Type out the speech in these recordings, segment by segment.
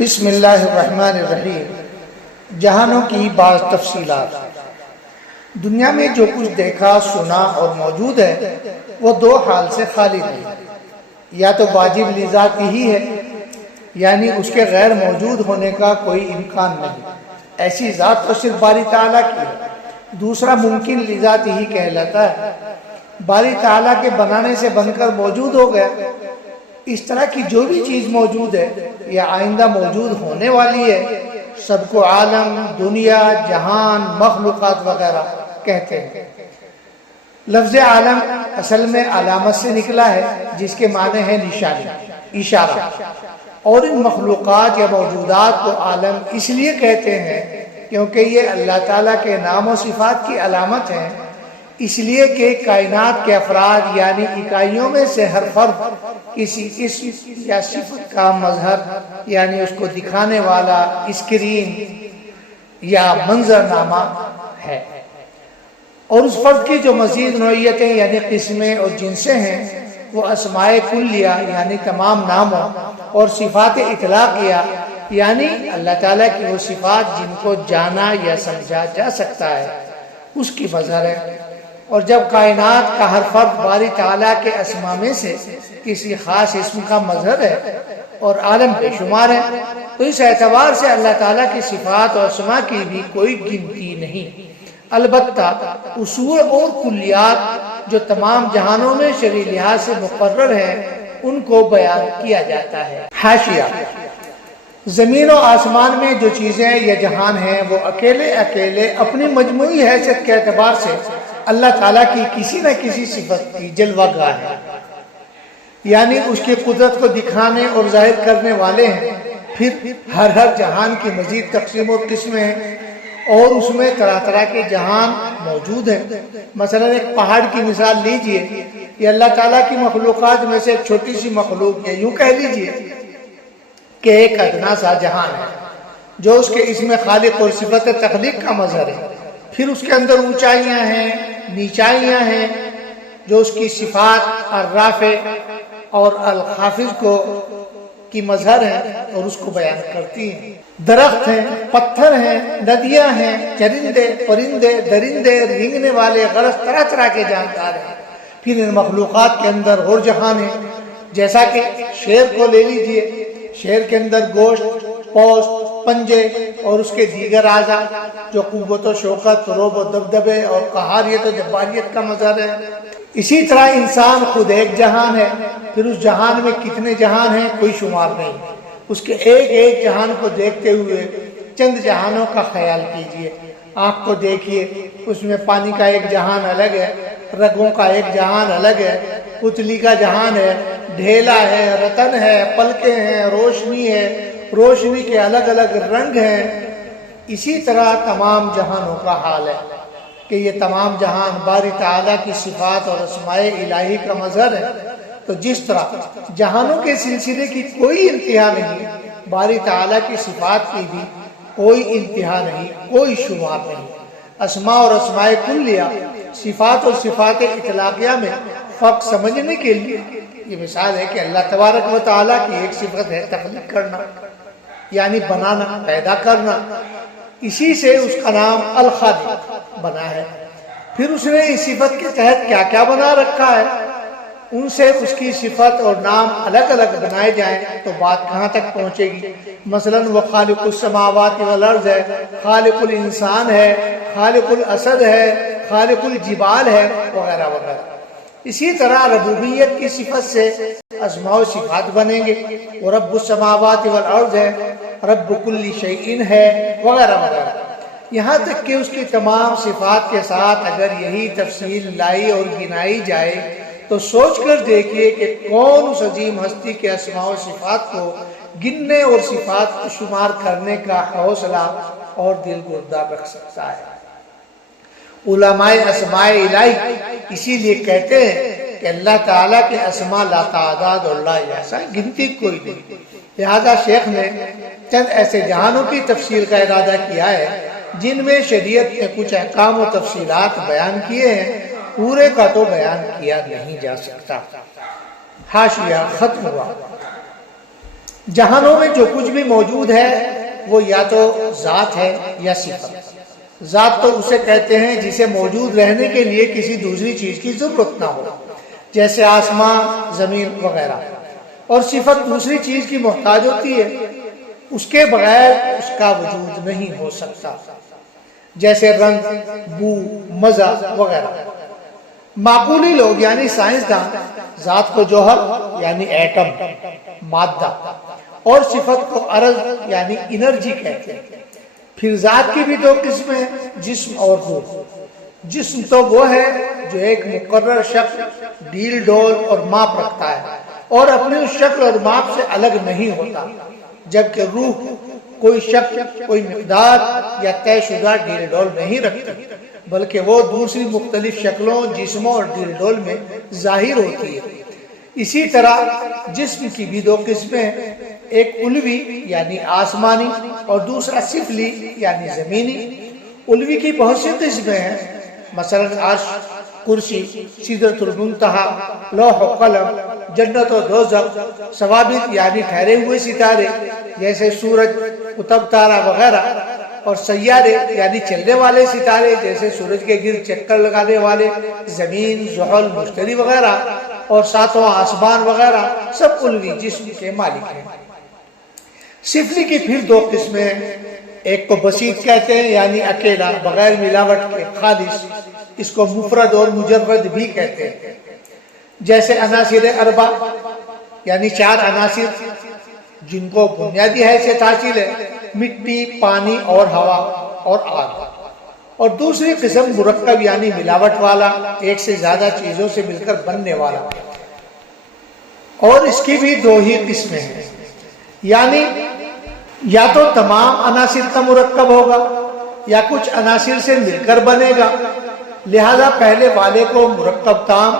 بسم اللہ الرحمن الرحیم۔ جہانوں کی بعض تفصیلات۔ دنیا میں جو کچھ دیکھا، سنا اور موجود ہے وہ دو حال سے خالی نہیں، یا تو واجب لذات ہی ہے، یعنی اس کے غیر موجود ہونے کا کوئی امکان نہیں، ایسی ذات تو صرف باری تعالیٰ کی ہے۔ دوسرا ممکن لذات ہی کہلاتا ہے، باری تعالیٰ کے بنانے سے بن کر موجود ہو گیا۔ اس طرح کی جو بھی چیز موجود ہے یا آئندہ موجود ہونے والی ہے، سب کو عالم، دنیا، جہان، مخلوقات وغیرہ کہتے ہیں۔ لفظ عالم اصل میں علامت سے نکلا ہے، جس کے معنی ہے نشانی، اشارہ، اور ان مخلوقات یا موجودات کو عالم اس لیے کہتے ہیں کیونکہ یہ اللہ تعالیٰ کے نام و صفات کی علامت ہیں، اس لیے کہ کائنات کے افراد یعنی اکائیوں میں سے ہر فرد کسی اسم یا صفت کا مظہر، یعنی اس کو دکھانے والا اسکرین یا منظرنامہ ہے، اور اس فرد کی جو مزید نوعیتیں یعنی قسمیں اور جنسیں ہیں وہ اسماء کلیہ یعنی تمام ناموں اور صفات اطلاقیہ یعنی اللہ تعالیٰ کی وہ صفات جن کو جانا یا سمجھا جا سکتا ہے اس کی مظہر ہے۔ اور جب کائنات کا ہر فرد باری تعالیٰ کے اسماء میں سے کسی خاص اسم کا مظہر ہے اور عالم بے شمار ہے، تو اس اعتبار سے اللہ تعالیٰ کی صفات اور اسماء کی بھی کوئی گنتی نہیں۔ البتہ اصول اور کلیات جو تمام جہانوں میں شرعی لحاظ سے مقرر ہیں ان کو بیان کیا جاتا ہے۔ حاشیہ: زمین و آسمان میں جو چیزیں یا جہان ہیں وہ اکیلے اکیلے اپنی مجموعی حیثیت کے اعتبار سے اللہ تعالیٰ کی کسی نہ کسی صفت کی جلوہ گاہ ہے، یعنی اس کی قدرت کو دکھانے اور ظاہر کرنے والے ہیں۔ پھر ہر جہان کی مزید تقسیم اور قسمیں ہیں اور اس میں طرح طرح کے جہان موجود ہیں۔ مثلا ایک پہاڑ کی مثال لیجئے، یہ اللہ تعالیٰ کی مخلوقات میں سے ایک چھوٹی سی مخلوق ہے، یوں کہہ لیجئے کہ ایک ادنا سا جہان ہے جو اس کے اسم خالق اور صفت تخلیق کا مظہر ہے۔ پھر اس کے اندر اونچائیاں ہیں، نیچائیاں ہیں جو اس کی صفات الرافع اور الخافض کی مظہر ہیں اور اس کو بیان کرتی ہیں۔ درخت ہیں، پتھر ہیں، ندیاں ہیں، چرندے، پرندے، درندے، رینگنے والے، غرض طرح طرح کے جاندار ہیں۔ پھر ان مخلوقات کے اندر اور جہان ہیں، جیسا کہ شیر کو لے لیجئے، شیر کے اندر گوشت، پوست، پنجے اور اس کے دیگر اعضاء جو قوت و شوکت، رعب و دبدبے اور قہاریت و جباریت کا مظہر ہے۔ اسی طرح انسان خود ایک جہان ہے، پھر اس جہان میں کتنے جہان ہیں کوئی شمار نہیں۔ اس کے ایک ایک جہان کو دیکھتے ہوئے چند جہانوں کا خیال کیجئے۔ آنکھ کو دیکھیے، اس میں پانی کا ایک جہان الگ ہے، رگوں کا ایک جہان الگ ہے، پتلی کا جہان ہے، ڈھیلا ہے، رتن ہے، پلکیں ہیں، روشنی ہے، روشنی کے الگ الگ رنگ ہیں۔ اسی طرح تمام جہانوں کا حال ہے کہ یہ تمام جہان باری تعالیٰ کی صفات اور اسماء الہی کا مظہر ہے۔ تو جس طرح جہانوں کے سلسلے کی کوئی انتہا نہیں، باری تعالیٰ کی صفات کی بھی کوئی انتہا نہیں، کوئی شمار نہیں۔ اسماء اور اسماء کلیہ، صفات اور صفات اطلاقیہ میں فرق سمجھنے کے لیے یہ مثال ہے کہ اللہ تبارک و تعالیٰ کی ایک صفت ہے تخلیق کرنا، یعنی بنانا، پیدا کرنا، اسی سے اس کا نام الخالق بنا ہے۔ پھر اس نے اس صفت کے تحت کیا کیا بنا رکھا ہے، ان سے اس کی صفت اور نام الگ الگ بنائے جائیں تو بات کہاں تک پہنچے گی۔ مثلا وہ خالق السماوات والارض ہے، خالق الانسان ہے، خالق الاسد ہے، خالق الجبال ہے، وغیرہ وغیرہ۔ اسی طرح ربوبیت کی صفت سے اسماء و صفات بنیں گے، وہ رب السماوات والارض ہے، رب کل شیء ہے، وغیرہ وغیرہ، یہاں تک کہ اس کی تمام صفات کے ساتھ اگر یہی تفصیل لائی اور گنائی جائے تو سوچ کر دیکھیے کہ کون اس عظیم ہستی کے اسماء و صفات کو گننے اور صفات کو شمار کرنے کا حوصلہ اور دل گردہ رکھ سکتا ہے۔ علماء اسماء الہی اسی لیے کہتے ہیں کہ اللہ تعالیٰ کے اسماء لا تعداد اور لا یحصیٰ، گنتی کوئی نہیں۔ لہذا شیخ نے چند ایسے جہانوں کی تفصیل کا ارادہ کیا ہے جن میں شریعت نے کچھ احکام و تفصیلات بیان کیے ہیں، پورے کا تو بیان کیا نہیں جا سکتا۔ حاشیہ ختم ہوا۔ جہانوں میں جو کچھ بھی موجود ہے وہ یا تو ذات ہے یا صفت۔ ذات تو اسے کہتے ہیں جسے موجود رہنے کے لیے کسی دوسری چیز کی ضرورت نہ ہو، جیسے آسمان، زمین وغیرہ، اور صفت دوسری چیز کی محتاج ہوتی ہے، اس کے بغیر اس کا وجود نہیں ہو سکتا، جیسے رنگ، بو، مزہ وغیرہ۔ معقولی لوگ یعنی سائنسدان ذات کو جوہر یعنی ایٹم، مادہ، اور صفت کو عرض یعنی انرجی کہتے ہیں۔ پھر ذات کی بھی دو قسمیں ہیں، جسم اور روح۔ جسم تو وہ ہے جو ایک مقرر شکل، ڈیل ڈول اور ماپ رکھتا ہے اور اپنی اس شکل اور ماپ سے الگ نہیں ہوتا، جبکہ روح کوئی شکل، کوئی مقدار یا طے شدہ ڈیل ڈول نہیں رکھتی، بلکہ وہ دوسری مختلف شکلوں، جسموں اور ڈیل ڈول میں ظاہر ہوتی ہے۔ اسی طرح جسم کی بھی دو قسمیں ہیں، ایک علوی یعنی آسمانی اور دوسرا سفلی یعنی زمینی۔ علوی کی بہت سی قسمیں ہیں، مثلا عرش، کرسی، سدرۃ المنتہا، لوح و قلم، جنت و دوزخ، ثوابت یعنی ٹھہرے ہوئے ستارے جیسے سورج، قطب تارہ وغیرہ، اور سیارے یعنی چلنے والے ستارے جیسے سورج کے گرد چکر لگانے والے زمین، زحل، مشتری وغیرہ، اور ساتواں آسمان وغیرہ، سب علوی جسم کے مالک ہیں۔ سفلی کی پھر دو قسمیں ہیں، ایک کو بسیط کہتے ہیں یعنی اکیلا، بغیر ملاوٹ کے، خالص، اس کو مفرد اور مجرد بھی کہتے ہیں، جیسے عناصر اربع یعنی چار عناصر جن کو بنیادی حیثیت حاصل ہے، مٹی، پانی اور ہوا اور آگ۔ اور دوسری قسم مرکب یعنی ملاوٹ والا، ایک سے زیادہ چیزوں سے مل کر بننے والا، اور اس کی بھی دو ہی قسمیں ہیں، یعنی یا تو تمام عناصر کا مرکب ہوگا یا کچھ عناصر سے مل کر بنے گا، لہذا پہلے والے کو مرکب تام،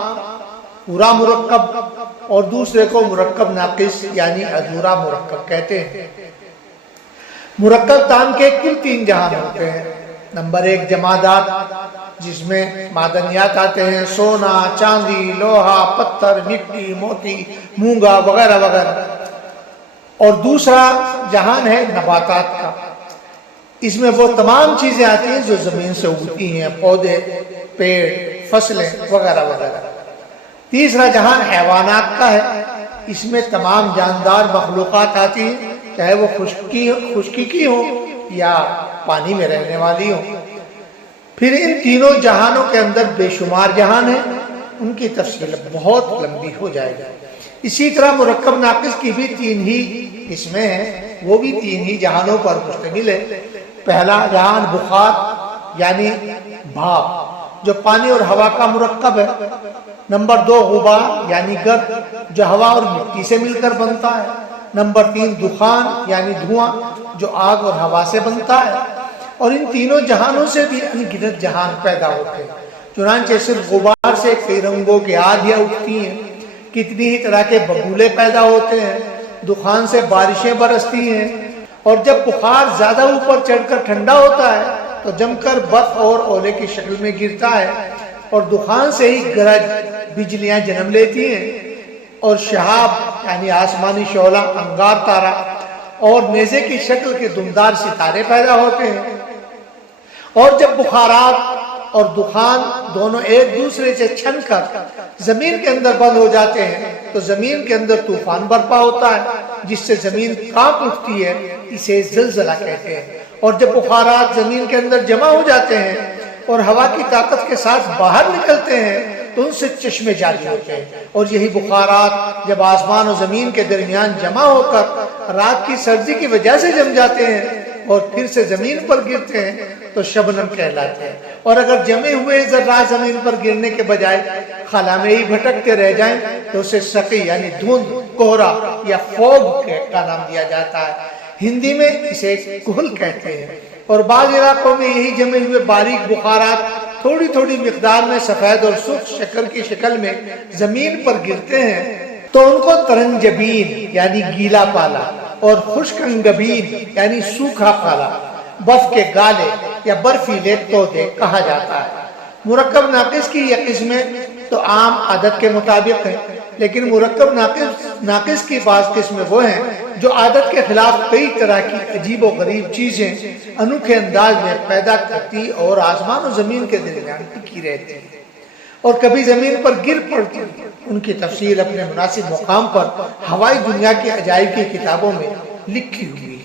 پورا مرکب، اور دوسرے کو مرکب ناقص یعنی ادھورا مرکب کہتے ہیں۔ مرکب تام کے کل تین جہان ہوتے ہیں۔ نمبر ایک جمادات، جس میں معدنیات آتے ہیں، سونا، چاندی، لوہا، پتھر، مٹی، موتی، مونگا وغیرہ وغیرہ۔ اور دوسرا جہان ہے نباتات کا، اس میں وہ تمام چیزیں آتی ہیں جو زمین سے اگتی ہیں، پودے، پیڑ، فصلیں وغیرہ وغیرہ۔ تیسرا جہان حیوانات کا ہے، اس میں تمام جاندار مخلوقات آتی ہیں، چاہے وہ خشکی کی ہو یا پانی میں رہنے والی ہو۔ پھر ان تینوں جہانوں کے اندر بے شمار جہان ہیں، ان کی تفصیل بہت لمبی ہو جائے گی۔ اسی طرح مرکب ناقص کی بھی تین ہی قسمیں ہیں، وہ بھی تین ہی جہانوں پر مشتمل ہے۔ پہلا جہان بخار یعنی بھاپ، جو پانی اور ہوا کا مرکب ہے۔ نمبر دو غبار یعنی گرد، جو ہوا اور مٹی سے مل کر بنتا ہے۔ نمبر تین دخان یعنی دھواں، جو آگ اور ہوا سے بنتا ہے۔ اور ان تینوں جہانوں سے بھی ان گنت جہان پیدا ہوتے ہیں، چنانچہ صرف غبار سے کئی رنگوں کی آندھیاں اٹھتی ہیں، کتنی ہی طرح کے بگولے پیدا ہوتے ہیں، دخان سے بارشیں برستی ہیں، اور جب بخار زیادہ اوپر چڑھ کر ٹھنڈا ہوتا ہے تو جم کر برف اور اولے کی شکل میں گرتا ہے، اور دخان سے ہی گرج، بجلیاں جنم لیتی ہیں، اور شہاب یعنی آسمانی شعلہ، انگار تارہ اور نیزے کی شکل کے دمدار ستارے پیدا ہوتے ہیں۔ اور جب بخارات اور دخان دونوں ایک دوسرے سے چھن کر زمین کے اندر بند ہو جاتے ہیں تو زمین کے اندر طوفان برپا ہوتا ہے، جس سے زمین کانپ اٹھتی ہے، اسے زلزلہ کہتے ہیں۔ اور جب بخارات زمین کے اندر جمع ہو جاتے ہیں اور ہوا کی طاقت کے ساتھ باہر نکلتے ہیں تو ان سے چشمے جاری ہوتے ہیں، اور یہی بخارات جب آسمان و زمین کے درمیان جمع ہو کر رات کی سردی کی وجہ سے جم جاتے ہیں اور پھر سے زمین پر گرتے ہیں تو شبنم کہلاتے ہیں۔ اور اگر جمے ہوئے ذرات زمین پر گرنے کے بجائے خلا میں ہی بھٹکتے رہ جائیں تو اسے سقی یعنی دھند، کوہرا یا فوگ کا نام دیا جاتا ہے۔ ہندی میں اسے کہل کہتے ہیں۔ اور بعض علاقوں میں یہی جمے ہوئے باریک بخارات تھوڑی تھوڑی مقدار میں سفید اور سرخ شکر کی شکل میں زمین پر گرتے ہیں تو ان کو ترنجبین یعنی گیلا پالا اور خشکنگبین یعنی سوکھا پالا، برف کے گالے یا برفی لیتودے کہا جاتا ہے۔ مرکب ناقص کی یہ قسمیں تو عام عادت کے مطابق ہیں، لیکن مرکب ناقص کی بعض قسمیں وہ ہیں جو عادت کے خلاف کئی طرح کی عجیب و غریب چیزیں انوکھے انداز میں پیدا کرتی اور آسمان و زمین کے درمیان ٹکی رہتی اور کبھی زمین پر گر پڑتی. ان کی تفصیل اپنے مناسب مقام پر ہوائی دنیا کی عجائب کی کتابوں میں لکھی ہوئی ہے.